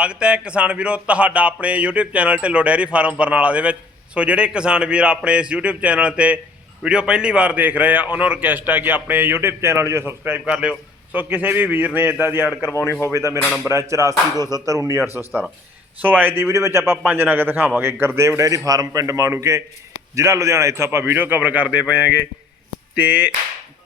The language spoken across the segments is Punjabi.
ਸਵਾਗਤ ਹੈ ਕਿਸਾਨ ਵੀਰੋ ਤੁਹਾਡਾ ਆਪਣੇ YouTube channel Dhillon dairy farm Barnala ਦੇ ਵਿੱਚ। ਸੋ ਜਿਹੜੇ ਕਿਸਾਨ ਵੀਰ ਆਪਣੇ ਇਸ YouTube ਚੈਨਲ ਤੇ ਵੀਡੀਓ ਪਹਿਲੀ ਵਾਰ ਦੇਖ ਰਹੇ ਆ, ਉਹਨਾਂ ਨੂੰ ਰਿਕਵੈਸਟ ਹੈ ਕਿ ਆਪਣੇ YouTube ਚੈਨਲ ਨੂੰ ਸਬਸਕ੍ਰਾਈਬ ਕਰ ਲਿਓ। ਸੋ ਕਿਸੇ ਵੀ ਵੀਰ ਨੇ ਇਦਾਂ ਦੀ ਐਡ ਕਰਵਾਉਣੀ ਹੋਵੇ ਤਾਂ ਮੇਰਾ ਨੰਬਰ ਹੈ 8427191817 ਸੋ ਅੱਜ ਦੀ ਵੀਡੀਓ ਵਿੱਚ ਆਪਾਂ ਪੰਜ ਨਗ ਦਿਖਾਵਾਂਗੇ। ਗੁਰਦੇਵ ਡੇਅਰੀ ਫਾਰਮ ਪਿੰਡ ਮਾਣੂਕੇ, ਜ਼ਿਲ੍ਹਾ ਲੁਧਿਆਣਾ। ਇੱਥੋਂ ਆਪਾਂ ਵੀਡੀਓ ਕਵਰ ਕਰਦੇ ਪਏ ਆਂਗੇ ਤੇ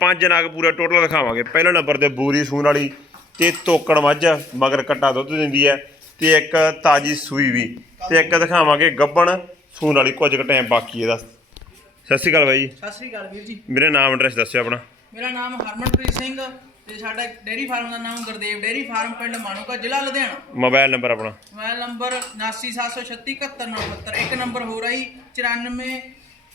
ਪੰਜ ਨਗ ਪੂਰਾ ਟੋਟਲ ਦਿਖਾਵਾਂਗੇ। ਪਹਿਲਾ ਨੰਬਰ ਤੇ ਬੂਰੀ ਸੂਣ ਵਾਲੀ ਤੇ ਤੋਕੜ ਮੱਝ, ਮਗਰ ਕੱਟਾ ਦੁੱਧ ਦਿੰਦੀ ਹੈ। ਤੇ ਇੱਕ ਤਾਜੀ ਸੂਈ ਵੀ ਤੇ ਇੱਕ ਦਿਖਾਵਾਂਗੇ ਗੱਬਣ ਸੂਣ ਵਾਲੀ ਕੁਝ ਕੁ ਟਾਈਮ ਬਾਕੀ ਇਹਦਾ। ਸਤਿ ਸ਼੍ਰੀ ਅਕਾਲ ਬਾਈ ਜੀ। ਸਤਿ ਸ੍ਰੀ ਅਕਾਲ ਵੀਰ ਜੀ। ਮੇਰਾ ਨਾਮ ਐਡਰੈਸ ਦੱਸਿਓ ਆਪਣਾ। ਮੇਰਾ ਨਾਮ ਹਰਮਨਪ੍ਰੀਤ ਸਿੰਘ ਤੇ ਸਾਡਾ ਡੇਅਰੀ ਫਾਰਮ ਦਾ ਨਾਮ ਗੁਰਦੇਵ ਡੇਅਰੀ ਫਾਰਮ ਪਿੰਡ ਮਾਣੂਕਾ ਜ਼ਿਲ੍ਹਾ ਲੁਧਿਆਣਾ। ਮੋਬਾਈਲ ਨੰਬਰ ਆਪਣਾ। ਮੋਬਾਈਲ ਨੰਬਰ 7976371972 ਇੱਕ ਨੰਬਰ ਹੋ ਰਹੀ 94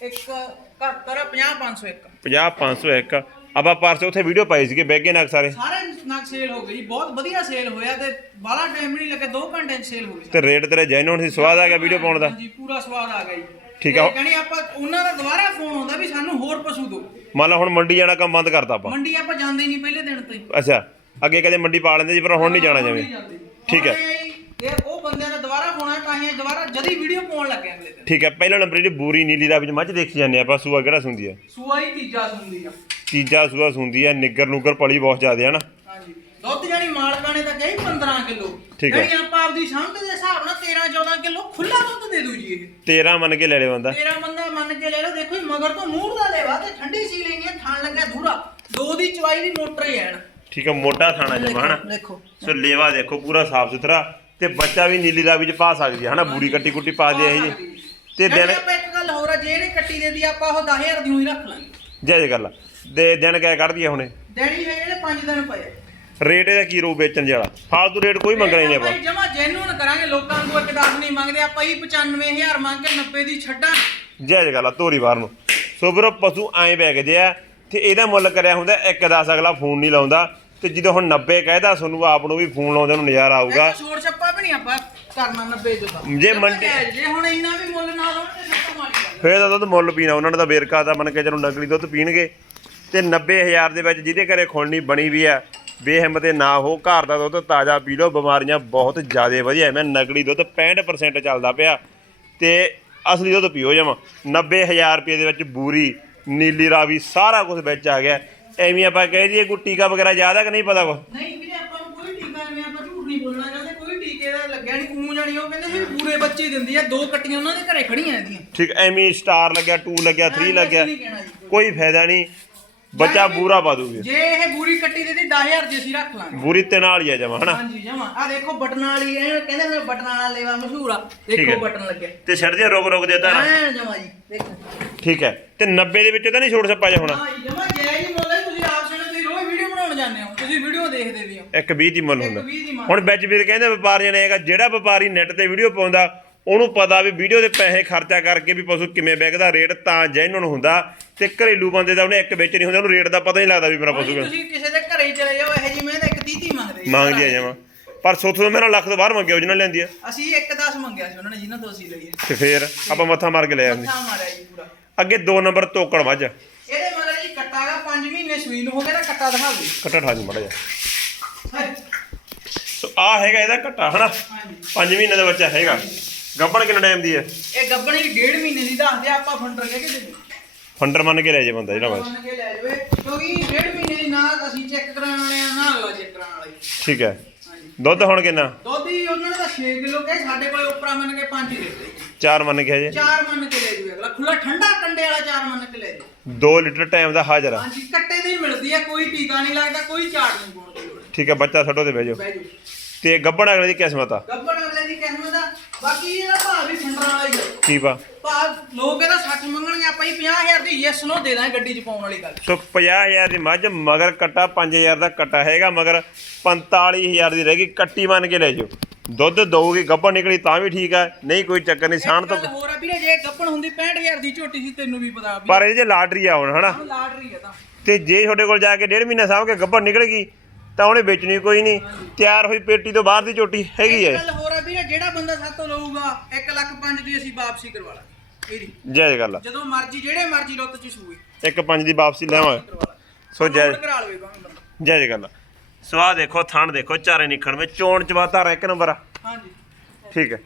171 50501 50501 ਆਪਾਂ ਪਰਸੋਂ ਉੱਥੇ ਵੀਡੀਓ ਪਾਈ ਸੀਗੇ ਬੈਗੇ ਨਗ ਸਾਰੇ। ਸਾਰੇ ਨਗ ਸੇਲ ਹੋ ਗਏ ਜੀ ਬਹੁਤ ਵਧੀਆ ਸੇਲ ਹੋਇਆ ਤੇ ਬਾਲਾ ਟਾਈਮ ਨਹੀਂ ਲੱਗਾ 2 ਘੰਟੇ ਚ ਸੇਲ ਹੋ ਗਈ। ਤੇ ਰੇਟ ਤੇਰੇ ਜੈਨੂਨ ਸੀ ਸਵਾਦ ਆ ਗਿਆ ਵੀਡੀਓ ਪਾਉਣ ਦਾ? ਹਾਂਜੀ ਪੂਰਾ ਸਵਾਦ ਆ ਗਿਆ ਜੀ। ਠੀਕ ਆ। ਕਹਿੰਦੇ ਆਪਾਂ ਉਹਨਾਂ ਦਾ ਦੁਬਾਰਾ ਫੋਨ ਆਉਂਦਾ ਵੀ ਸਾਨੂੰ ਹੋਰ ਪਸ਼ੂ ਦਿਓ। ਮੰਨ ਲਾ ਹੁਣ ਮੰਡੀ ਜਾਣਾ ਕੰਮ ਬੰਦ ਕਰਤਾ ਆਪਾਂ। ਮੰਡੀ ਆਪਾਂ ਜਾਂਦੇ ਹੀ ਨਹੀਂ ਪਹਿਲੇ ਦਿਨ ਤੋਂ ਹੀ। ਅੱਛਾ ਅੱਗੇ ਕਦੇ ਮੰਡੀ ਪਾ ਲੈਂਦੇ ਸੀ ਪਰ ਹੁਣ ਨਹੀਂ ਜਾਣਾ ਜਾਵੇ ਨਹੀਂ ਜਾਂਦੇ। ਠੀਕ ਹੈ। ਹੁਣ ਇਹ- ਇਹ ਉਹ ਬੰਦਿਆਂ ਦਾ ਦੁਬਾਰਾ ਫੋਨ ਆਇਆ ਤਾਂ ਅਸੀਂ ਦੁਬਾਰਾ ਜਦੀ ਵੀਡੀਓ ਪਾਉਣ ਲੱਗੇ ਅਗਲੇ ਦਿਨ। ਠੀਕ ਹੈ ਪਹਿਲਾ ਨੰਬਰ ਜਿਹੜੀ ਬੂਰੀ ਨੀਲੀ ਦਾ ਵਿੱਚ ਮੱਝ ਦੇਖੀ ਜਾਂਦੇ ਆਪਾਂ ਸੂਆ ਕਿਹੜਾ ਸੁੰਦੀ ਆ? ਸੂਆ ਹੀ ਤੀਜਾ ਸੁਣਦੀ ਆ। ਤੀਜਾ ਸੂਆ ਸੁੰਦੀ ਆ ਨਿੱਗਰ ਨੂਗਰ ਪਲੀ ਬਹੁਤ ਜ਼ਿਆਦਾ ਹੈ ਨਾ। ਹਾਂਜੀ। ਦੁੱਧ ਜਾਨੀ ਮਾਲਕਾਂ ਨੇ ਤਾਂ ਕਹੀ 15 ਕਿਲੋ। ਠੀਕ ਹੈ। ਜਿਹੜੀ ਆਪਾਂ ਆਪਦੀ ਸਮਝ ਦੇ ਹਿਸਾਬ ਨਾਲ 13 14 ਕਿਲੋ ਖੁੱਲਾ ਦੁੱਧ ਦੇ ਦੂ ਜੀ ਇਹ। 13 ਮੰਨ ਕੇ ਲੈ ਲੈ ਬੰਦਾ। ਤੇਰਾ ਬੰਦਾ ਮੰਨ ਕੇ ਲੈ ਲਓ। ਦੇਖੋ ਜੀ ਮਗਰ ਤੋਂ ਮੂੰਹ ਦਾ ਲੈਵਾ ਤੇ ਠੰਡੀ ਸੀ ਲੈਣੀ ਹੈ ਥਾਣ ਲੱਗਾ ਧੂਰਾ ਦੋ ਦੀ ਚਵਾਈ ਦੀ ਮੋਟਰ ਹੀ ਐਨ। ਠੀਕ ਹੈ ਮੋਟਾ ਥਾਣਾ ਜਮਾ ਹਨਾ? ਦੇਖੋ। ਸੋ ਲੇਵਾ ਦੇਖੋ ਪੂਰਾ ਸਾਫ਼ ਸੁਥਰਾ ਤੇ ਬੱਚਾ ਵੀ ਨੀਲੀ ਦਾ ਵਿੱਚ ਪਾ ਸਕਦੀ ਹੈ ਹਨਾ? ਬੂਰੀ ਕੱਟੀ ਕੁੱਟੀ ਪਾ ਦੇ ਇਹ ਜੀ ਤੇ ਦਿਨ ਆਪਾਂ ਇੱਕ ਗੱਲ ਹੋਰ ਆ ਜੇ ਇਹਨੇ ਕੱਟੀ ਦੇ ਦੀ ਆਪਾਂ ਉਹ 10000 ਦੀ ਹੀ ਰੱਖ ਲਾਂਗੇ। ਜੈ ਗੱਲ ਆ। ਦੇ ਦਿਨ ਕਿਆ ਕੱਢਦੀ ਆ ਹੁਣੇ? ਡੈਡੀ ਹੈ ਜਿਹੜੇ 5 ਦਿਨ ਪਏ। ਰੇਟ ਇਹਦਾ ਕੀ ਰੂ ਵੇਚਣ ਵਾਲਾ? ਫਾਲਤੂ ਰੇਟ ਕੋਈ ਮੰਗਣਾ ਨਹੀਂ ਆਪਾਂ। ਜਮਾ ਜੈਨੂਨ ਕਰਾਂਗੇ ਲੋਕਾਂ ਨੂੰ ਇੱਕ ਦਸ ਨਹੀਂ ਮੰਗਦੇ ਆਪਾਂ ਹੀ 95000 ਮੰਗ ਕੇ 90 ਦੀ ਛੱਡਾਂ। ਜੈ ਜੈ ਗੱਲ ਧੋਰੀ ਬਾਹਰ ਨੂੰ। ਸੋ ਵੀਰੋ ਪਸ਼ੂ ਐਂ ਵੇਚਦੇ ਆ ਤੇ ਇਹਦਾ ਮੁੱਲ ਕਰਿਆ ਹੁੰਦਾ 1 10 ਅਗਲਾ ਫੋਨ ਨਹੀਂ ਲਾਉਂਦਾ। ਤੇ ਜਦੋਂ ਹੁਣ 90 ਕਹਿਦਾ ਤੁਹਾਨੂੰ ਆਪ ਨੂੰ ਵੀ ਫੋਨ ਲਾਉਂਦੇ ਨੂੰ ਨਜ਼ਾਰਾ ਆਊਗਾ। ਛੋੜ ਛੱਪਾ ਵੀ ਨਹੀਂ ਆਪਾਂ ਕਰਨਾ 90 ਜੋ ਤਾਂ। ਜੇ ਮੰਡੀ- ਜੇ ਹੁਣ ਇੰਨਾ ਵੀ ਮੁੱਲ ਨਾ ਲਾਉਣ ਤੇ ਫੇਰ ਤਾਂ ਦੁੱਧ ਮੁੱਲ ਪੀਣਾ ਉਹਨਾਂ ਨੇ ਤਾਂ ਵੇਰਕਾ ਦਾ ਮੰਨ ਕੇ ਚਲੋ ਨਕਲੀ ਦੁੱਧ ਪੀਣਗੇ। ਤੇ 90000 ਦੇ ਵਿੱਚ ਜਿਹਦੇ ਘਰੇ ਖੁਲਣੀ ਬਣੀ ਵੀ ਆ ਬੇਹਿੰਮਤੇ ਨਾ ਹੋ ਘਰ ਦਾ ਦੁੱਧ ਤਾਜ਼ਾ ਪੀ ਲਓ ਬਿਮਾਰੀਆਂ ਬਹੁਤ ਜ਼ਿਆਦਾ ਵਧੀਆ ਮੈਂ ਨਕਲੀ ਦੁੱਧ 65% ਚੱਲਦਾ ਪਿਆ ਤੇ ਅਸਲੀ ਦੁੱਧ ਪੀਓ ਜਮਾ। 90000 ਰੁਪਏ ਦੇ ਵਿੱਚ ਬੂਰੀ ਨੀਲੀ ਰਾਵੀ ਸਾਰਾ ਕੁਝ ਵਿੱਚ ਆ ਗਿਆ। ਐਵੇਂ ਆਪਾਂ ਕਹਿ ਦਈਏ ਕੋਈ ਟੀਕਾ ਵਗੈਰਾ ਜ਼ਿਆਦਾ ਕਿ ਨਹੀਂ ਪਤਾ ਕੁਛ? ਨਹੀਂ ਵੀਰੇ ਆਪਾਂ ਨੂੰ ਕੋਈ ਟੀਕਾ ਨਹੀਂ ਆਪਾਂ ਝੂਠ ਨਹੀਂ ਬੋਲਣਾ ਚਾਹੁੰਦੇ ਕੋਈ ਟੀਕੇ ਦਾ ਲੱਗਿਆ ਨਹੀਂ ਊਂ ਜਾਣੀ ਉਹ ਕਹਿੰਦੇ ਸੀ ਪੂਰੇ ਬੱਚੇ ਦਿੰਦੀ ਆ ਦੋ ਕੱਟੀਆਂ ਉਹਨਾਂ ਦੇ ਘਰੇ ਖੜੀਆਂ ਇਹਦੀਆਂ। ਠੀਕ ਐਵੇਂ ਸਟਾਰ ਲੱਗਿਆ 2 ਲੱਗਿਆ 3 ਲੱਗਿਆ। ਕੋਈ ਫਾਇਦਾ ਨਹੀਂ। ਬੱਚਾ ਬੂਰਾ ਪਾ ਦੂਗੇ। ਜੇ ਇਹ ਬੂਰੀ ਕੱਟੀ ਦੇ ਦੀ 10000 ਜੇ ਅਸੀਂ ਰੱਖ ਲਾਂਗੇ। ਬੂਰੀ ਤੇ ਨਾਲ ਹੀ ਆ ਜਮਾ ਹਨਾ? ਹਾਂਜੀ ਜਮਾ। ਆ ਦੇਖੋ ਬਟਨ ਵਾਲੀ ਇਹ ਕਹਿੰਦੇ ਨੇ ਬਟਨ ਵਾਲਾ ਲੇਵਾ ਮਸ਼ਹੂਰ ਆ। ਠੀਕ ਹੈ। ਦੇਖੋ ਬਟਨ ਲੱਗਿਆ। ਤੇ ਛੱਡਦੇ ਰੁਕ ਰੁਕ ਦੇਤਾ ਨਾ। ਐ ਜਮਾ ਜੀ ਦੇਖੋ। ਠੀਕ ਹੈ। ਤੇ 90 ਦੇ ਵਿੱਚ ਤਾਂ ਨਹੀਂ ਛੋੜ ਸੱਪਾ ਜਿਹਾ ਹੋਣਾ। ਹਾਂ ਜੀ ਜਮਾ ਜੈ ਜੀ ਮੋਲੇ ਤੁਸੀਂ ਆਪ ਸੁਣੋ ਤੁਸੀਂ ਰੋਜ਼ ਵੀਡੀਓ ਬਣਾਉਣ ਜਾਂਦੇ ਹੋ। ਤੁਸੀਂ ਵੀਡੀਓ ਦੇਖਦੇ ਵੀ ਹੋ। ਇੱਕ 20 ਦੀ ਮੁੱਲ ਇੱਕ ਹੁੰਦਾ। ਦੀ ਮੰਨ। ਹੁਣ ਵਿੱਚ ਵੀਰ ਕਹਿੰਦੇ ਵਪਾਰੀਆਂ ਨੇ ਹੈਗਾ ਜਿਹੜਾ ਵਪਾਰੀ ਨੈਟ ਤੇ ਵੀਡੀਓ ਪਾਉਂਦਾ ਉਹਨੂੰ ਪਤਾ ਵੀ ਵੀਡੀਓ ਦੇ ਪੈਸੇ ਖਰਚਾ ਕਰਕੇ ਵੀ ਪਸ਼ੂ ਕਿਵੇਂ ਵਿਕਦਾ ਰੇਟ ਤਾਂ ਜੈਨੂਨ ਹੁੰਦਾ ਤੇ ਘਰੇਲੂ ਬੰਦੇ ਦਾ ਉਹਨੇ ਇੱਕ ਵਿੱਚ ਨਹੀਂ ਹੁੰਦਾ ਉਹਨੂੰ ਰੇਟ ਦਾ ਪਤਾ ਨਹੀਂ ਲੱਗਦਾ ਵੀ ਮੇਰਾ ਪਸ਼ੂ ਕਿਵੇਂ- ਤੁਸੀਂ ਕਿਸੇ ਦੇ ਘਰੇ ਚਲੇ ਜਾਓ ਇਹ ਜੀ ਮੈਂ ਤਾਂ ਇੱਕ 30 ਮੰਗਦੇ ਜੀ। ਮੰਗਦੀ ਆ ਜਮਾ। ਪਰ ਸੋਥੋਂ ਤੋਂ ਮੇਰਾ ਲੱਖ ਤੋਂ ਬਾਹਰ ਮੰਗਿਆ origignal ਲੈਂਦੀ ਆ। ਅਸੀਂ ਇੱਕ 10 ਮੰਗਿਆ ਸੀ ਉਹਨਾਂ ਨੇ ਜਿਨ੍ਹਾਂ ਤੋਂ ਅਸੀਂ ਲਈ ਹੈ ਤੇ ਫੇਰ ਆਪਾਂ ਮੱਥਾ ਮਾਰ ਕੇ ਲੈ ਜਾਂਦੇ ਮੱਥਾ ਮਾਰਿਆ ਜੀ ਪੂਰਾ। ਅੱਗੇ 2 ਨੰਬਰ ਤੋਕੜ ਮੱਝ ਇਹਦੇ ਮਗਰ ਜੀ ਕੱਟਾ ਦਾ 5 ਮਹੀਨੇ ਸੂਈ ਨੂੰ ਹੋ ਗਿਆ ਨਾ ਕੱਟਾ ਦਿਖਾ ਦਿਓ ਕੱਟਾ ਠਾ ਜੀ ਮੜਾ ਜਾ ਸੋ ਆ ਹੈਗਾ ਇਹਦਾ ਘੱਟਾ ਹਨਾ? ਹਾਂਜੀ। 5 ਮਹੀਨੇ ਦਾ ਬੱਚਾ ਹੈਗਾ। ਗੱਬੜ ਕਿੰਨਾ ਟਾਈਮ ਦੀ ਹੈ? ਇਹ ਗੱਬਣੀ ਡੇਢ ਮਹੀਨੇ ਦੀ ਦੱਸਦੇ ਆਪਾਂ ਫੰਡਰ ਕੇ ਦੇ ਫੰਡਰ ਮੰਨ ਕੇ ਲੈ ਜੇ ਬੰਦਾ ਜਿਹੜਾ ਬਸ ਮੰਨ ਕੇ ਲੈ ਜਾਵੇ ਕਿਉਂਕਿ ਡੇਢ ਮਹੀਨੇ ਦੀ ਨਾ ਅਸੀਂ ਚੈੱਕ ਕਰਾਉਣ ਵਾਲੇ ਆ ਨਾ ਅਗਲਾ ਚੈੱਕ ਕਰਾਉਣ ਵਾਲੇ। ਠੀਕ ਹੈ। ਹਾਂਜੀ। ਦੁੱਧ ਹੁਣ ਕਿੰਨਾ? ਦੁੱਧ ਹੀ ਉਹਨਾਂ ਨੇ ਤਾਂ 6 ਕਿਲੋ ਕਹੇ ਸਾਡੇ ਕੋਲ ਉੱਪਰਾਂ ਮੰਨ ਕੇ 5 ਹੀ ਦਿੱਤੇ ਜੀ। ਚਾਰ ਮੰਨ ਕੇ ਹਜੇ ਚਾਰ ਮੰਨ ਕੇ ਲੈ ਜੂਗਾ ਅਗਲਾ ਖੁੱਲਾ ਠੰਡਾ ਕੰਡੇ ਵਾਲਾ ਚਾਰ ਮੰਨ ਕੇ ਲੈ ਜੂ 2 ਲੀਟਰ ਟਾਈਮ ਦਾ ਹਾਜ਼ਰ ਆ। ਹਾਂਜੀ ਕੱਟੇ ਦੀ ਮਿਲਦੀ ਆ ਕੋਈ ਟੀਕਾ ਨਹੀਂ ਲੱਗਦਾ ਕੋਈ ਚਾਰ ਨਹੀਂ ਪਾਉਣ ਦੀ ਲੋੜ। ਠੀਕ ਹੈ ਬੱਚਾ ਛੱਡੋ ਤੇ ਬਹਿ ਜਾਓ। ਬਹਿ ਜੂ ਤੇ ਗੱਬੜ ਅਗਲੇ ਦੀ ਕਿਸਮਤ ਆ? ਗੱਬੜ ਅਗਲੇ ਦੀ ਕਿਸਮਤ ਆ ਬਾਕੀ ਇਹਦਾ ਭਾਅ ਵੀ ਫੰਡਰਾਂ ਵਾਲਾ ਹੀ ਆ। ਕੀ ਭਾਅ ਲੋਕ ਇਹਦਾ 60 ਮੰਗਣਗੇ ਆਪਾਂ ਹੀ 50000 ਦੀ ਯੈਸ ਨੋ ਦੇ ਦਾਂਗੇ ਗੱਡੀ 'ਚ ਪਾਉਣ ਵਾਲੀ ਗੱਲ। ਸੋ 50000 ਦੀ ਮੱਝ ਮਗਰ ਕੱਟਾ 5000 ਦਾ ਕੱਟਾ ਹੈਗਾ ਮਗਰ 45000 ਦੀ ਰਹਿ ਗਈ ਕੱਟੀ ਮੰਨ ਕੇ ਲੈ ਜਾਓ ਦੁੱਧ ਦਊਗੀ ਗੱਬੜ ਨਿਕਲੀ ਤਾਂ ਵੀ ਠੀਕ ਹੈ ਨਹੀਂ ਕੋਈ ਚੱਕਰ ਨਹੀਂ ਸਾਣ ਤੋਂ ਗੱਲ ਹੋਰ ਆ ਵੀਰੇ ਜੇ ਗੱਪਣ ਹੁੰਦੀ 65000 ਦੀ ਝੋਟੀ ਸੀ ਤੈਨੂੰ ਵੀ ਪਤਾ ਵੀ ਪਰ ਇਹ ਜੇ ਲਾਟਰੀ ਆ ਹੁਣ ਹਨਾ? ਲਾਟਰੀ ਆ ਤਾਂ। ਤੇ ਜੇ ਤੁਹਾਡੇ ਕੋਲ ਜਾ ਕੇ ਡੇਢ ਮਹੀਨਾ ਸਾਂਭ ਕੇ ਗੱਬੜ ਨਿਕਲ ਗਈ ਤਾਂ ਉਹਨੇ ਵੇਚਣੀ ਕੋਈ ਨਹੀਂ ਤਿਆਰ ਹੋਈ ਪੇਟੀ ਤੋਂ ਬਾਹਰ ਦੀ ਝੋਟੀ ਹੈਗੀ ਇੱਕ ਹੈ ਗੱਲ ਹੋਰ ਆ ਵੀਰੇ ਜਿਹੜਾ ਬੰਦਾ ਸਾਤੋਂ ਲਊਗਾ 1 ਲੱਖ 5 ਦੀ ਅਸੀਂ ਵਾਪਸੀ ਕਰਵਾ ਲਾਂਗੇ। ਇਹਦੀ। ਜੈ ਗੱਲ ਆ ਜਦੋਂ ਮਰਜ਼ੀ ਜਿਹੜੇ ਮਰਜ਼ੀ ਰੁੱਤ 'ਚ ਸੂਏ। ਇੱਕ ਪੰਜ ਦੀ ਵਾਪਸੀ ਲੈਵਾਂਗੇ ਕਰਵਾ ਲਾਂਗੇ। ਸੋ ਜੈ ਨੋਟ ਕਰਾ ਲਵੇ ਬੰਦਾ। ਜੈ ਜੈ ਗੱਲ ਆ। ਸੋ ਦੇਖੋ ਥਣ ਦੇਖੋ ਚਾਰੇ ਨਿਕਣ ਵਿੱਚ ਚੋਣ ਚਵਾ ਧਾਰਾ ਇੱਕ ਨੰਬਰ ਆ। ਹਾਂਜੀ। ਠੀਕ ਹੈ।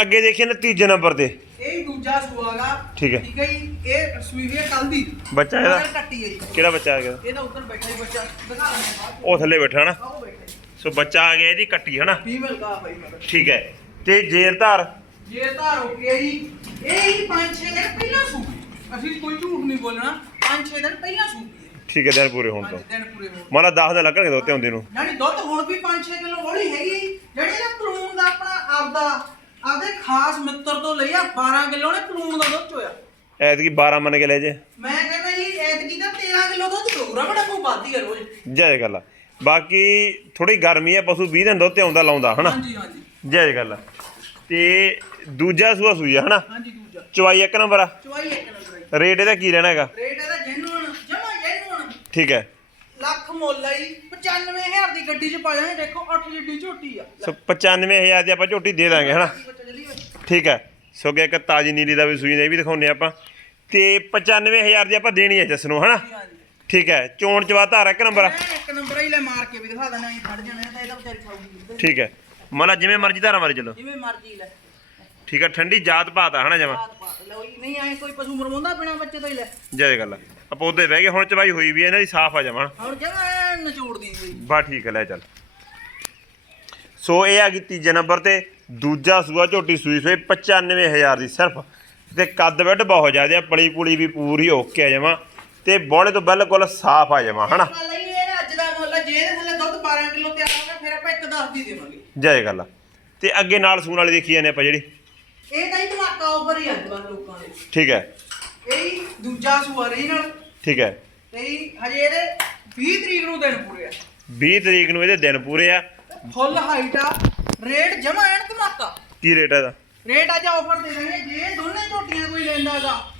ਅੱਗੇ ਦੇਖੀਏ ਨਾ ਤੀਜੇ ਨੰਬਰ ਤੇ ਇਹ ਹੀ ਦੂਜਾ ਸੂਆਗਾ ਠੀਕ ਹੈ। ਠੀਕ ਹੈ ਜੀ। ਇਹ ਸੂਈ ਹੈ ਕੱਲ ਦੀ। ਬੱਚਾ ਇਹਦਾ? ਮਗਰ ਕੱਟੀ ਹੈ ਜੀ। ਕਿਹੜਾ ਬੱਚਾ ਆ ਗਿਆ ਇਹਦਾ ਉੱਧਰ ਬੈਠਾ ਹੀ ਬੱਚਾ। ਦਿਖਾ ਲੈਣੇ ਬਾਅਦ ਉਹ ਥੱਲੇ ਬੈਠਾ ਨਾ। ਚ। ਆਓ ਬੈਠਾ। ਸੋ ਬੱਚਾ ਆ ਗਿਆ ਇਹਦੀ ਕੱਟੀ ਹਨਾ? ਫੀਮੇਲ ਕਾ ਭਾਈ ਮਗਰ ਠੀਕ ਹੈ। ਤੇ ਜੇਰਧਾਰ ਜੇ ਧਾਰ ਹੋ ਗਿਆ ਜੀ। ਇਹ ਹੀ 5-6 ਦਿਨ ਪਹਿਲਾਂ ਸੂਈ ਅਸੀਂ ਕੋਈ ਝੂਠ ਨਹੀਂ ਬੋਲਣਾ। 5-6 ਦਿਨ ਪਹਿਲਾਂ ਸੂਈ ਹੈ। ਠੀਕ ਹੈ ਦਿਨ ਪੂਰੇ ਹੋਣ ਤੋਂ। ਪੰਜ ਦਿਨ ਪੂਰੇ ਹੋ ਮਾਨਾ 10 ਦਿਨ ਲੱਗਣਗੇ ਦੋਤੇ ਹੁੰਦੇ ਨੂੰ। ਯਾਨੀ ਦੁੱਧ ਹੁਣ ਵੀ 5-6 ਕਿਲੋ ਹੌਲੀ ਹੈਗੀ ਜਿਹੜੇ ਨਾ ਕਲੂਨ ਦਾ ਆਪਣਾ ਆਪਦਾ ਆਪਦੇ ਖਾਸ ਮਿੱਤਰ ਤੋਂ ਲਈ ਆ 12 ਕਿਲੋ ਨੇ ਕਲੂਨ ਦਾ ਦੁੱਧ ਚੋਇਆ। ਐਤਕੀ 12 ਮੰਨ ਕੇ ਲੈ ਜੇ। ਮੈਂ ਕਹਿੰਦਾ ਜੀ ਐਤਕੀ ਤਾਂ 13 ਕਿਲੋ ਦੁੱਧ ਚੋਊਗਾ ਬੜਾ ਕੋਈ ਵੱਧਦੀ ਹੈ ਰੋਜ਼। ਜੈ ਗੱਲ ਆ। ਬਾਕੀ ਥੋੜੀ ਗਰਮੀ ਹੈ ਪਸ਼ੂ 20 ਦਿਨ ਦੁੱਧ ਤੇ ਆਉਂਦਾ ਲਾਉਂਦਾ ਹਨਾ? ਹਾਂਜੀ ਹਾਂਜੀ। ਜੈ ਗੱਲ ਆ ਤੇ ਦੂਜਾ ਸੂਆ ਸੂਈ ਆ ਹਨਾ? ਹਾਂਜੀ ਦੂਜਾ। ਚਵਾਈ ਇੱਕ ਨੰਬਰ ਆ? ਚਵਾਈ ਇੱਕ ਨੰਬਰ ਹੈ ਰੇਟ ਇਹਦਾ ਕੀ ਰਹਿਣਾ ਹੈਗਾ? ਰੇਟ ਇਹਦਾ ਜੈਨੂਨ ਜਮਾ ਜੈਨੂਨ ਠੀਕ ਹੈ। ਲੱਖ ਮੁੱਲ ਆਈ 95000 ਦੀ ਗੱਡੀ 'ਚ ਪਾ ਜਾਣੇ ਦੇਖੋ 8 ਜਿੱਡੀ ਝੋਟੀ ਆ। ਸੋ 95000 ਦੀ ਆਪਾਂ ਝੋਟੀ ਦੇ ਦਾਂਗੇ ਹਨਾ? ਬੱਚਾ ਜਲੀ। ਠੀਕ ਹੈ। ਸੋ ਕਿ ਇੱਕ ਤਾਜੀ ਨੀਲੀ ਦਾ ਵੀ ਸੂਈ ਦਾ ਇਹ ਵੀ ਦਿਖਾਉਂਦੇ ਆਪਾਂ। ਤੇ 95000 ਦੀ ਆਪਾਂ ਦੇਣੀ ਹੈ ਜਸ ਨੂੰ ਹਨਾ? ਹਾਂਜੀ। ਠੀਕ ਹੈ ਚੋਣ ਚਵਾ ਧਾਰ ਇੱਕ ਨੰਬਰ ਆ। ਇੱਕ ਨੰਬਰ ਹੀ ਲੈ ਮਾਰ ਕੇ ਵੀ ਦਿਖਾ ਦੇਣਾ ਇਹ ਫੜ ਜਾਣਾ ਤਾਂ ਇਹਦਾ ਵਿਚਾਰੀ ਖਾਊਗੀ। ਠੀਕ ਹੈ ਮਤਲਬ ਜਿਵੇਂ ਮਰਜ਼ੀ ਧਾਰਾ ਮਾਰੀ ਚਲੋ। ਜਿਵੇਂ ਮਰਜ਼ੀ ਲੈ। ਠੀਕ ਹੈ ਠੰਡੀ ਜਾਤ ਪਾਤ ਆ ਹਨਾ ਜਮਾ? ਬਾਤ ਬਾਤ ਲਓ ਜੀ ਨਹੀਂ ਆਏ ਕੋਈ ਪਸ਼ੂ ਮਰਵਾਉਂਦਾ ਬਿਨਾ ਬੱਚੇ ਤੋਂ ਹੀ ਲੈ। ਜੈ ਗੱਲ ਆ। ਉਹਦੇ ਬਹਿ ਗਏ ਹੁਣ ਚਵਾਈ ਹੋਈ ਵੀ ਇਹਨਾਂ ਦੀ ਸਾਫ਼ ਆ ਜਮਾ। ਹੁਣ ਜਮਾ ਨਚੋੜ ਦੀ ਹੋਈ ਬਾ ਠੀਕ ਹੈ ਲੈ ਚੱਲ। ਸੋ ਇਹ ਆ ਗਈ ਤੀਜੇ ਨੰਬਰ ਤੇ ਦੂਜਾ ਸੂਆ ਝੋਟੀ ਸੂਈ ਸੋਈ 95000 ਦੀ ਸਿਰਫ। ਤੇ ਕੱਦ ਵੱਡ ਬਹੁਤ ਜ਼ਿਆਦਾ ਆ ਪਲੀ ਪੁਲੀ ਵੀ ਪੂਰੀ ਓਕੇ ਆ ਜਮਾ। ਤੇ ਬੋਲੇ ਤੋਂ ਬਿਲਕੁਲ ਸਾਫ਼ ਆ ਜਮਾ ਹਨਾ? ਗੱਲ ਇਹ ਹੈ ਅੱਜ ਦਾ ਮੁੱਲ ਆ, ਜੇ ਇਹਦੇ ਥੱਲੇ ਦੁੱਧ 12 ਕਿਲੋ ਤਿਆਰ ਹੋਗਾ ਫਿਰ ਆਪਾਂ ਇੱਕ 10 ਦੀ ਦੇਵਾਂਗੇ। ਜੈ ਗੱਲ। ਆ ਤੇ ਅੱਗੇ ਨਾਲ ਸੂਣ ਵਾਲੀ ਦੇਖੀ ਜਾਂਦੇ ਆਪਾਂ ਜਿਹੜੀ। ਇਹ ਤਾਂ ਹੀ ਧਮਾਕਾ ਆਫਰ ਹੀ ਅੱਜ ਲੋਕਾਂ ਦੇ। ਠੀਕ ਹੈ। ਇਹ ਹੀ ਦੂਜਾ ਸੂਆ ਰਹੀ ਨਾਲ। ਠੀਕ ਹੈ। ਤੇ ਹੀ ਹਜੇ ਇਹਦੇ 20 ਤਰੀਕ ਨੂੰ ਦਿਨ ਪੂਰੇ ਆ। 20 ਤਰੀਕ ਨੂੰ ਇਹਦੇ ਦਿਨ ਪੂਰੇ ਆ। ਫੁੱਲ ਹਾਈਟ ਆ ਰੇਟ ਜਮਾ ਐਨ ਧਮਾਕਾ ਕੀ ਰੇਟ ਹੈ ਇਹਦਾ? ਰੇਟ ਅੱਜ ਆਫਰ ਦੇ ਦਾਂਗੇ ਜੇ ਦੋਨੇ ਝੋਟੀਆਂ ਕੋਈ ਲੈਂਦਾਗਾ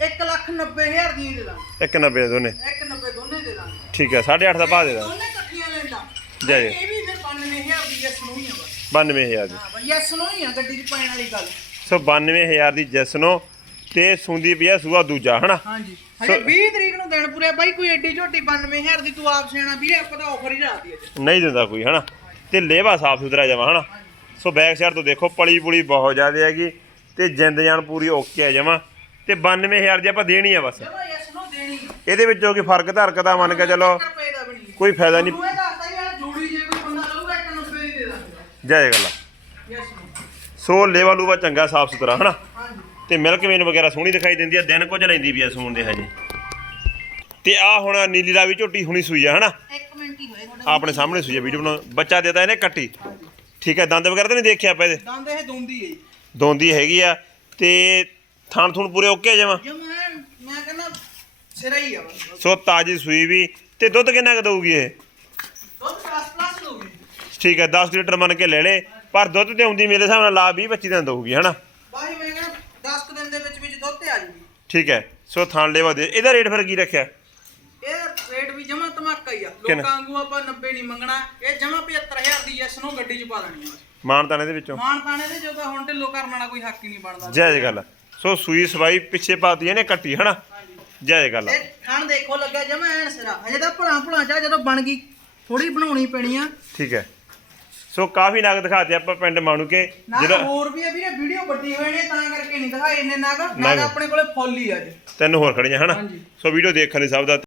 1 ਲੱਖ 90 ਹਜ਼ਾਰ ਦੀ ਦੇ ਦਾਂਗੇ। 190 ਦੋਨੇ। 1 90 ਦੋਨੇ ਦੇ ਦਾਂਗੇ। ਠੀਕ ਹੈ 8.5 ਦਾ ਭਾਅ ਦੇ ਦਾਂ ਦੋਨੇ ਇਕੱਠੀਆਂ ਲੈਂਦਾ ਜੈ ਜੈ। ਇਹ ਵੀ ਫਿਰ 92000 ਦੀ ਯੈਸ ਨੂੰ ਹੀ ਆ ਬਸ। 92000 ਦੀ। ਹਾਂ ਬਈ ਯੈਸ ਨੂੰ ਹੀ ਆ ਗੱਡੀ 'ਚ ਪੈਣ ਵਾਲੀ ਗੱਲ। ਸੋ 92000 ਦੀ ਜੈਸਨੋ ਤੇ ਸੁੰਦੀ ਪਿਆ ਸੂਆ ਦੂਜਾ ਹਨਾ? ਹਾਂਜੀ। ਹਜੇ 20 ਤਰੀਕ ਨੂੰ ਦਿਨ ਪੂਰੇ ਆ, ਬਾਈ ਕੋਈ ਐਡੀ ਝੋਟੀ 92000 ਦੀ ਤੂੰ ਆਪ ਸਿਆਣਾ ਵੀਰੇ ਆਪਾਂ ਤਾਂ ਆਫਰ ਹੀ ਅੱਜ ਨਹੀਂ ਦਿੰਦਾ ਕੋਈ ਹਨਾ? ਤੇ ਲੇਵਾ ਸਾਫ਼ ਸੁਥਰਾ ਜਮਾ ਹਨਾ? ਸੋ ਬੈਕ ਸਾਈਡ ਤੋਂ ਦੇਖੋ ਪਲੀ ਪੁਲੀ ਬਹੁਤ ਜ਼ਿਆਦਾ ਹੈਗੀ ਤੇ ਜਿੰਦ ਜਾਨ ਪੂਰੀ ਓਕੇ ਹੈ ਜਮਾ। ਤੇ 92000 ਦੀ ਆਪਾਂ ਦੇਣੀ ਆ ਬਸ। ਜਮਾ ਯੈਸ ਨੂੰ ਦੇਣੀ। ਇਹਦੇ ਵਿੱਚੋਂ ਕੀ ਫ਼ਰਕ ਧਰਕ ਦਾ ਮੰਨ ਕੇ ਚਲੋ? ਇੱਕ ਰੁਪਏ ਦਾ ਵੀ ਨਹੀਂ। ਕੋਈ ਫਾਇਦਾ ਨਹੀਂ। ਤੁਹਾਨੂੰ ਇਹ ਦੱਸਦਾ ਯਾਰ ਜੋੜੀ ਜੇ ਕੋਈ ਬੰਦਾ ਲਊਗਾ 190 ਦੀ ਦੇ ਦਾਂਗੇ। ਜਾਏ ਗੱਲ ਆ। ਯੈਸ ਨੂੰ ਸੋ ਲੇਵਾ ਲੂਵਾ ਚੰਗਾ ਸਾਫ਼ ਸੁਥਰਾ ਹਨਾ? ਹਾਂਜੀ। ਤੇ ਮਿਲਕ ਵੇਨ ਵਗੈਰਾ ਸੋਹਣੀ ਦਿਖਾਈ ਦਿੰਦੀ ਆ ਦਿਨ ਕੁਝ ਲੈਂਦੀ ਵੀ ਆ ਸੂਣ ਦੇ ਹਜੇ। ਤੇ ਆ ਹੁਣ ਨੀਲੀ ਦਾ ਵੀ ਝੋਟੀ ਹੁਣੀ ਸੂਈ ਆ ਹਨਾ? ਇੱਕ ਮਿੰਟ ਹੀ ਹੋਏ ਤੁਹਾਡੇ ਆਪਣੇ ਸਾਹਮਣੇ ਸੂਈ ਆ ਵੀਡੀਓ ਬਣਾ ਬੱਚਾ ਦੇਤਾ ਇਹਨੇ ਕੱਟੀ। ਠੀਕ ਹੈ ਦੰਦ ਵਗੈਰਾ ਤਾਂ ਨਹੀਂ ਦੇਖਿਆ ਆਪਾਂ ਇਹਦੇ? ਦੰਦ ਇਹ ਦੋਂਦੀ ਹੈ ਜੀ। ਦੋਂਦੀ ਹੈਗੀ ਆ ਤੇ ਥਣ ਥੁਣ ਪੂਰੇ ਓਕੇ ਜਮਾ ਜਮਾ? ਐਨ, ਮੈਂ ਕਹਿੰਦਾ ਸਿਰਾ ਹੀ ਆ ਬਸ। ਸੋ ਤਾਜੀ ਸੂਈ ਵੀ। ਤੇ ਦੁੱਧ ਕਿੰਨਾ ਕੁ ਦਊਗੀ ਇਹ? ਦੁੱਧ ਪਲੱਸ ਪਲੱਸ ਹੋਊਗੀ ਠੀਕ ਹੈ 10 ਲੀਟਰ ਮੰਨ ਕੇ ਲੈ ਲੇ ਪਰ ਦੁੱਧ ਤੇ ਆਉਂਦੀ ਮੇਰੇ ਹਿਸਾਬ ਨਾਲ ਲਾ 20 25 ਦਿਨ ਦਊਗੀ ਹਨਾ? ਬਾਈ ਮੈਂ ਕਹਿੰਦਾ 10 ਕੁ ਦਿਨ ਦੇ ਵਿੱਚ ਵਿੱਚ ਦੁੱਧ ਤੇ ਆ ਜੂਗੀ। ਠੀਕ ਹੈ ਸੋ ਥਣ ਲੈਵਾ ਦੇ। ਇਹਦਾ ਰੇਟ ਫਿਰ ਕੀ ਰੱਖਿਆ? ਇਹ ਰੇਟ ਵੀ ਜਮਾ ਧਮਾਕਾ ਹੀ ਆ? ਲੋਕਾਂ ਵਾਂਗੂ ਆਪਾਂ 90 ਨਹੀਂ ਮੰਗਣਾ। ਇਹ ਜਮਾ 75000 ਦੀ ਯੈਸ ਨੂੰ ਗੱਡੀ 'ਚ ਪਾ ਦੇਣੀ ਆ। ਮਾਨਤਾਨੇ ਦੇ ਵਿੱਚੋਂ? ਮਾਨ ਤਾਣੇ ਦੇ ਜੋ ਤਾਂ ਹੁਣ ਢਿੱਲੋ ਕਰਨ ਵਾਲਾ ਕੋਈ ਹੱਕ ਹੀ ਨਹੀਂ ਬਣਦਾ। ਜਾਇਜ਼ ਗੱਲ। ਸੋ ਸੂਈ ਸਵਾਈ ਪਿੱਛੇ ਪਾਤੀ ਇਹਨੇ ਕੱਟੀ ਹਨਾ? ਜਾਇਜ਼ ਗੱਲ। ਇਹ ਖਾਣ ਦੇਖੋ ਲੱਗਾ ਜਮਾ ਐਨ ਸਿਰਾ। ਹਜੇ ਤਾਂ ਭਲਾ ਭਲਾ ਚਾ ਜਦੋਂ ਬਣ ਗਈ ਥੋੜੀ ਬਣਾਉਣੀ ਪੈਣੀ ਆ। ਠੀਕ ਹੈ। ਸੋ ਕਾਫੀ ਨਗ ਦਿਖਾਤੇ ਆਪਾਂ ਪਿੰਡ ਮਾਣੂ ਕੇ ਨਾ ਜਿਹੜਾ ਹੋਰ ਵੀ ਆ ਵੀਰੇ ਵੀਡੀਓ ਵੱਡੀ ਹੋਏ ਨੇ ਤਾਂ ਕਰਕੇ ਨਹੀਂ ਦਿਖਾਏ ਇੰਨੇ ਨਾਗ ਨਾਗ। ਨਾਗ ਆਪਣੇ ਕੋਲੇ ਫੁੱਲ ਹੀ ਆ ਅੱਜ। ਤਿੰਨ ਹੋਰ ਖੜੀਆਂ ਹਨਾ? ਹਾਂਜੀ। ਸੋ ਵੀਡੀਓ ਦੇਖਣ ਲਈ ਸਭ ਦਾ